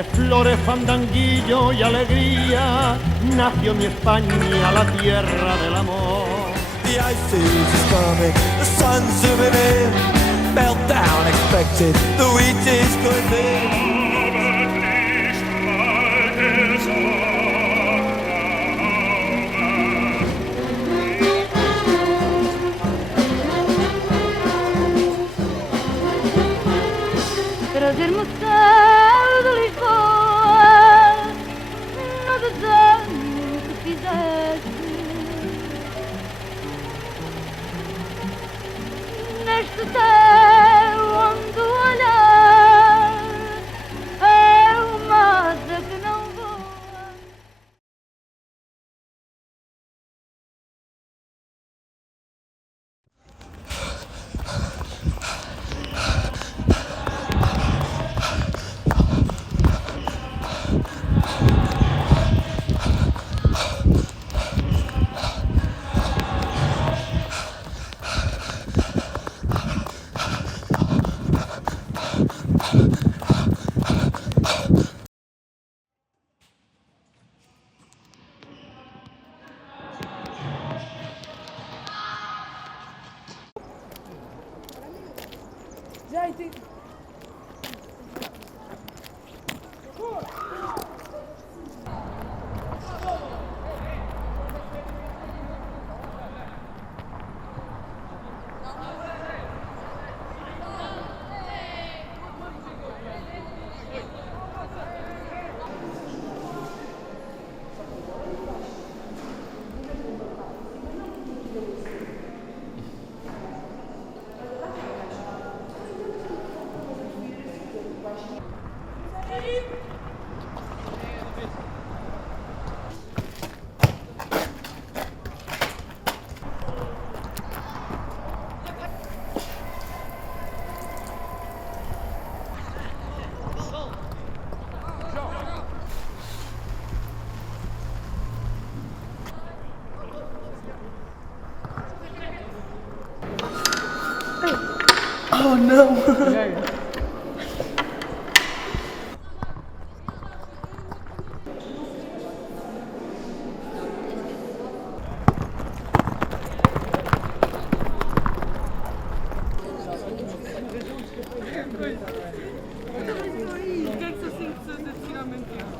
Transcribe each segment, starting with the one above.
de flores, fandanguillo y alegría, nació mi España, la tierra del amor. The ice age is coming, the sun's zooming in, meltdown expected, the wheat is going thin. Trazer-me o céu de Lisboa no desenho que fizeste neste céu onde o olhar é uma asa que não voa. Oh não! Porquê é que são 5 pessoas a descer ao mesmo tempo?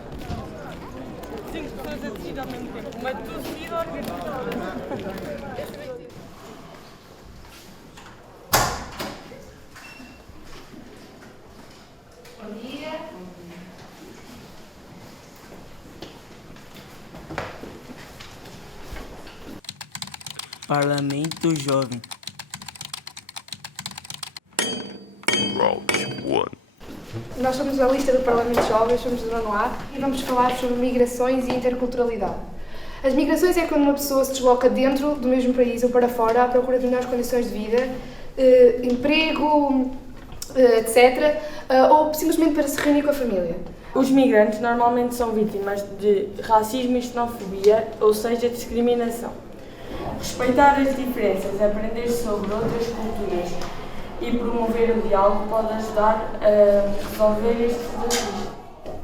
5 pessoas a descer ao mesmo tempo. Uma torcida organizada. Parlamento Jovem. Nós somos a lista do Parlamento Jovem, somos do nono A e vamos falar sobre migrações e interculturalidade. As migrações é quando uma pessoa se desloca dentro do mesmo país ou para fora à procura de melhores condições de vida, emprego, etc. Ou simplesmente para se reunir com a família. Os migrantes normalmente são vítimas de racismo e xenofobia, ou seja, discriminação. Respeitar as diferenças, aprender sobre outras culturas e promover o diálogo pode ajudar a resolver estes desafios.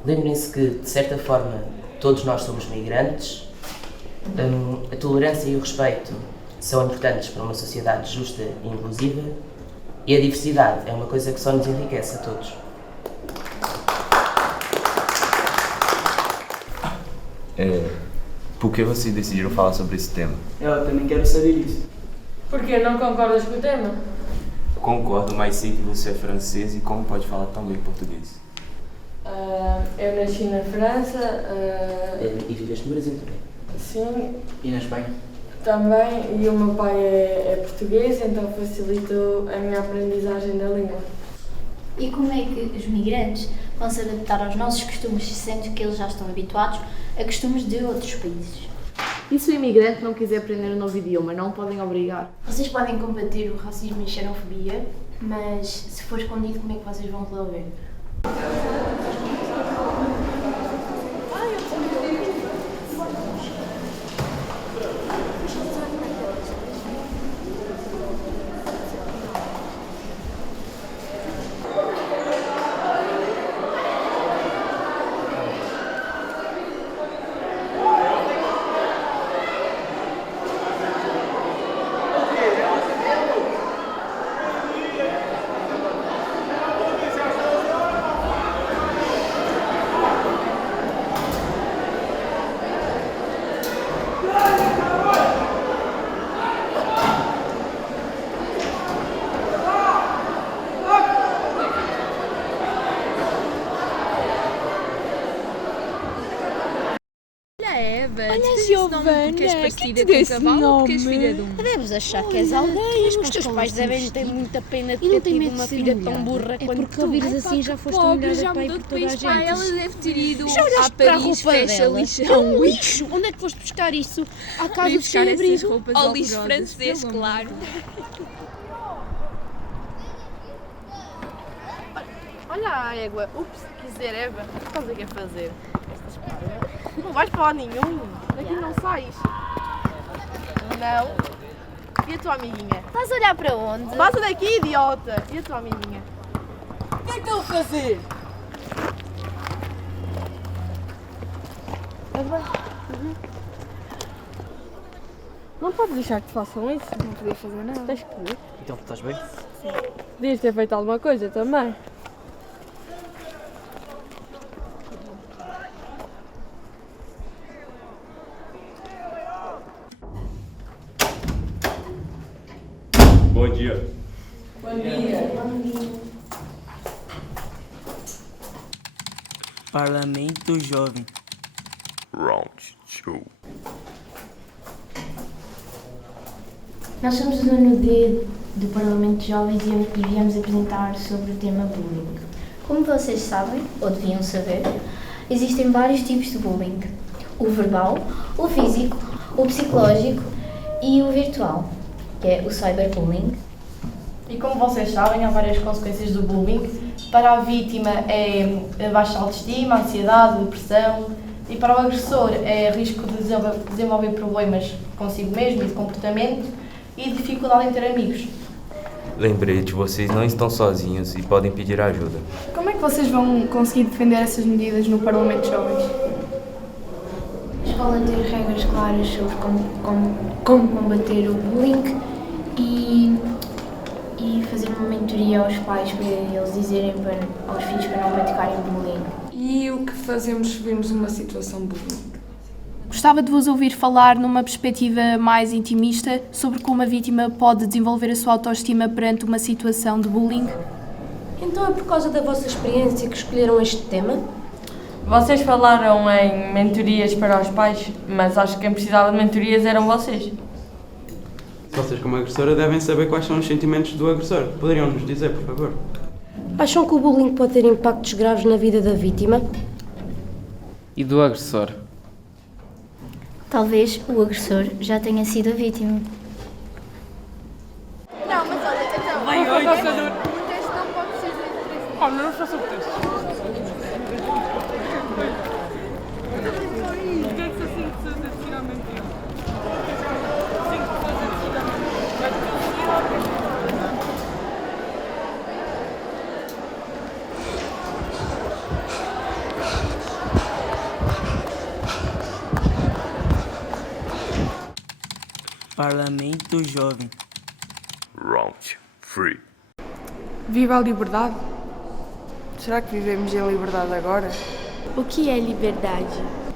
Lembrem-se que, de certa forma, todos nós somos migrantes. A tolerância e o respeito são importantes para uma sociedade justa e inclusiva, e a diversidade é uma coisa que só nos enriquece a todos. Por que vocês decidiram falar sobre esse tema? Eu também quero saber isso. Porquê? Não concordas com o tema? Concordo, mas sei que você é francês e como pode falar tão bem português? Eu nasci na França. E viveste no Brasil também? Sim. E na Espanha? Também, e o meu pai é português, então facilitou a minha aprendizagem da língua. E como é que os migrantes vão se adaptar aos nossos costumes, sendo que eles já estão habituados a costumes de outros países? E se o imigrante não quiser aprender um novo idioma, não o podem obrigar? Vocês podem combater o racismo e a xenofobia, mas se for escondido, como é que vocês vão resolver? Eva, Olha, tu Giovana, porque és quem parecida te com deu um esse cavalo ou porque és nome? filha de um? Deves achar que és alguém, mas os teus pais devem ter muita pena de ter tido uma filha tão burra quanto porque tu. a vires assim já foste humilhada para ir por toda a gente. Ela deve ter ido Já olhaste a para a Paris, roupa fecha dela? lixão. Um lixo? Onde é que foste buscar isso? À casa Vim de buscar essas sem-abrigo? roupas Ao lixo horrorosas, francês, pelo amor. claro. Olha a égua. Ups, quiser Eva. O que estás aqui a fazer? Não vais para lá nenhum. Daqui não sais. Não. E a tua amiguinha? Estás a olhar para onde? Passa daqui, idiota. E a tua amiguinha? O que é que estão a fazer? Estás bem? Não podes deixar que te façam isso. Não podia fazer nada. Tens que ver. Então, estás bem? Podias ter feito alguma coisa também. Bom dia. Bom dia. Parlamento Jovem. Round 2. Nós somos do ano D do Parlamento de Jovens e viemos apresentar sobre o tema bullying. Como vocês sabem, ou deviam saber, existem vários tipos de bullying. O verbal, o físico, o psicológico e o virtual, que é o cyberbullying. E como vocês sabem, há várias consequências do bullying. Para a vítima é baixa autoestima, ansiedade, depressão. E para o agressor é risco de desenvolver problemas consigo mesmo e de comportamento e dificuldade em ter amigos. Lembrete, vocês não estão sozinhos e podem pedir ajuda. Como é que vocês vão conseguir defender essas medidas no Parlamento de Jovens? A escola ter regras claras sobre como combater o bullying e fazer uma mentoria aos pais para eles dizerem aos filhos para não praticarem bullying. E o que fazemos se virmos uma situação de bullying? Gostava de vos ouvir falar numa perspectiva mais intimista sobre como a vítima pode desenvolver a sua autoestima perante uma situação de bullying. Então é por causa da vossa experiência que escolheram este tema? Vocês falaram em mentorias para os pais, mas acho que quem precisava de mentorias eram vocês. Vocês, como agressora, devem saber quais são os sentimentos do agressor. Poderiam nos dizer, por favor? Acham que o bullying pode ter impactos graves na vida da vítima? E do agressor? Talvez o agressor já tenha sido a vítima. Não, mas olha, então... Vai, vai, o teste não pode ser de interesse. Oh, não faça o teste. O que é que se sente de tirar mentira? Parlamento Jovem. Round 3. Viva a liberdade? Será que vivemos em liberdade agora? O que é liberdade?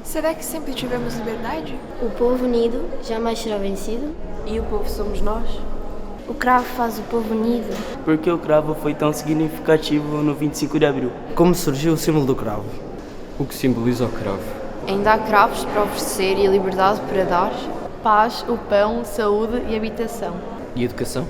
Será que sempre tivemos liberdade? O povo unido jamais será vencido? E o povo somos nós? O cravo faz o povo unido? Por que o cravo foi tão significativo no 25 de abril? Como surgiu o símbolo do cravo? O que simboliza o cravo? Ainda há cravos para oferecer e a liberdade para dar paz, o pão, saúde e habitação. E educação?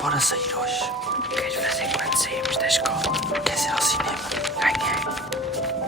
Bora sair hoje. O que queres fazer quando saímos da escola? Queres ir ao cinema? Ganhei.